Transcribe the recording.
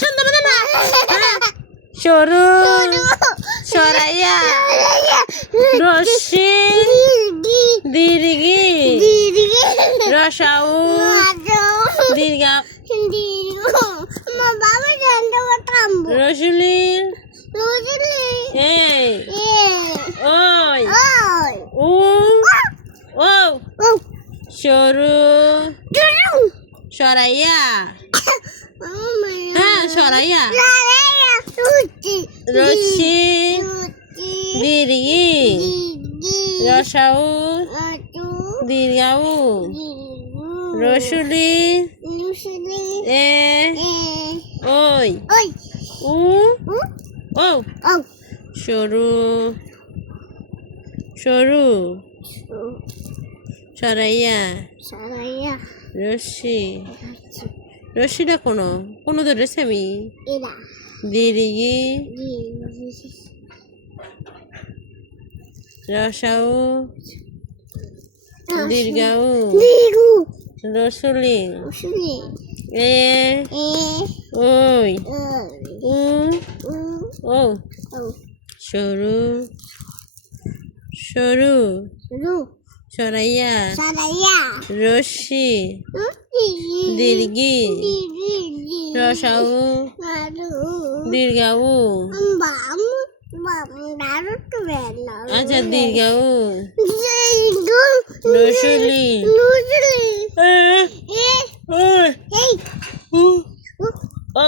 সুন্দর মতো না সরু সরাইয়া রশি দীর্ঘি রসাউ দীর্ঘা রসুলি এই ওই উ ও সরু সরাইয়া হ্যাঁ সরাইয়া রশি দীর্ঘি রসাউ দীর্ঘাউ রসুলি এ ওই উ ও সরু সরু সরাইয়া রশি রশিটা কোনো ধরেছে আমি দীর্ঘি রসাউ দীর্ঘাউ রসুলি এ ওই উ ও সরু সরু সরাইয়া রশি দীর্ঘি রসাউ দীর্ঘাউ আচ্ছা দীর্ঘাউ রসুলি ও